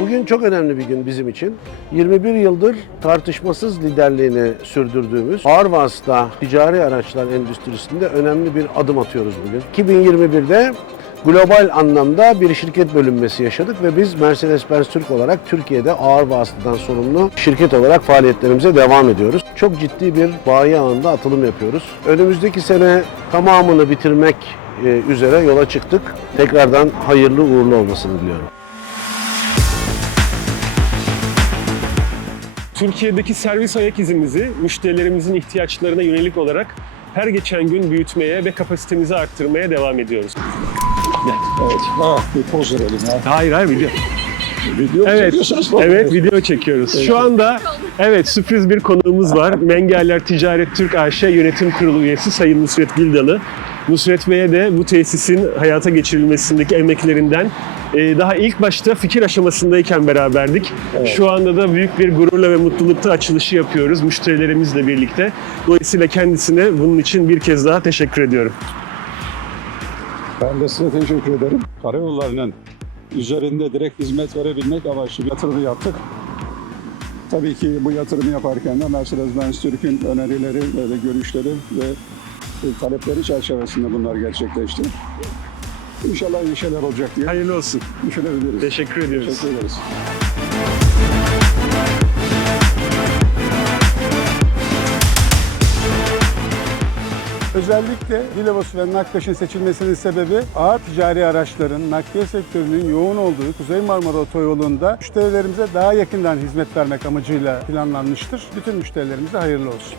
Bugün çok önemli bir gün bizim için. 21 yıldır tartışmasız liderliğini sürdürdüğümüz ağır vasıta ticari araçlar endüstrisinde önemli bir adım atıyoruz bugün. 2021'de global anlamda bir şirket bölünmesi yaşadık ve biz Mercedes-Benz Türk olarak Türkiye'de ağır vasıtadan sorumlu şirket olarak faaliyetlerimize devam ediyoruz. Çok ciddi bir bayi ağında atılım yapıyoruz. Önümüzdeki sene tamamını bitirmek e, üzere yola çıktık. Tekrardan hayırlı uğurlu olmasını diliyorum. Türkiye'deki servis ayak izimizi müşterilerimizin ihtiyaçlarına yönelik olarak her geçen gün büyütmeye ve kapasitemizi arttırmaya devam ediyoruz. Evet. Ah bir poz verelim ya. Hayır hayır video. Video Evet, çekiyorsunuz mu? evet video çekiyoruz. Şu anda evet sürpriz bir konuğumuz var. Mengeller Ticaret Türk AŞ Yönetim Kurulu üyesi Sayın Nusret Bildalı. Nusret Bey'e de bu tesisin hayata geçirilmesindeki emeklerinden e, daha ilk başta fikir aşamasındayken beraberdik. Şu anda da büyük bir gururla ve mutlulukta açılışı yapıyoruz müşterilerimizle birlikte. Dolayısıyla kendisine bunun için bir kez daha teşekkür ediyorum. Ben de size teşekkür ederim. Karayollarının üzerinde direkt hizmet verebilmek amaçlı yatırımı yaptık. Tabii ki bu yatırımı yaparken de Mercedes-Benz Türk'ün önerileri ve görüşleri ve talepleri çerçevesinde bunlar gerçekleşti. İnşallah iyi şeyler olacak diye Hayırlı olsun. düşünebiliriz. Teşekkür ediyoruz. Teşekkür ederiz. Özellikle Dilovası ve Nakkaş'ın seçilmesinin sebebi ağır ticari araçların nakliye sektörünün yoğun olduğu Kuzey Marmara Otoyolu'nda müşterilerimize daha yakından hizmet vermek amacıyla planlanmıştır. Bütün müşterilerimize hayırlı olsun.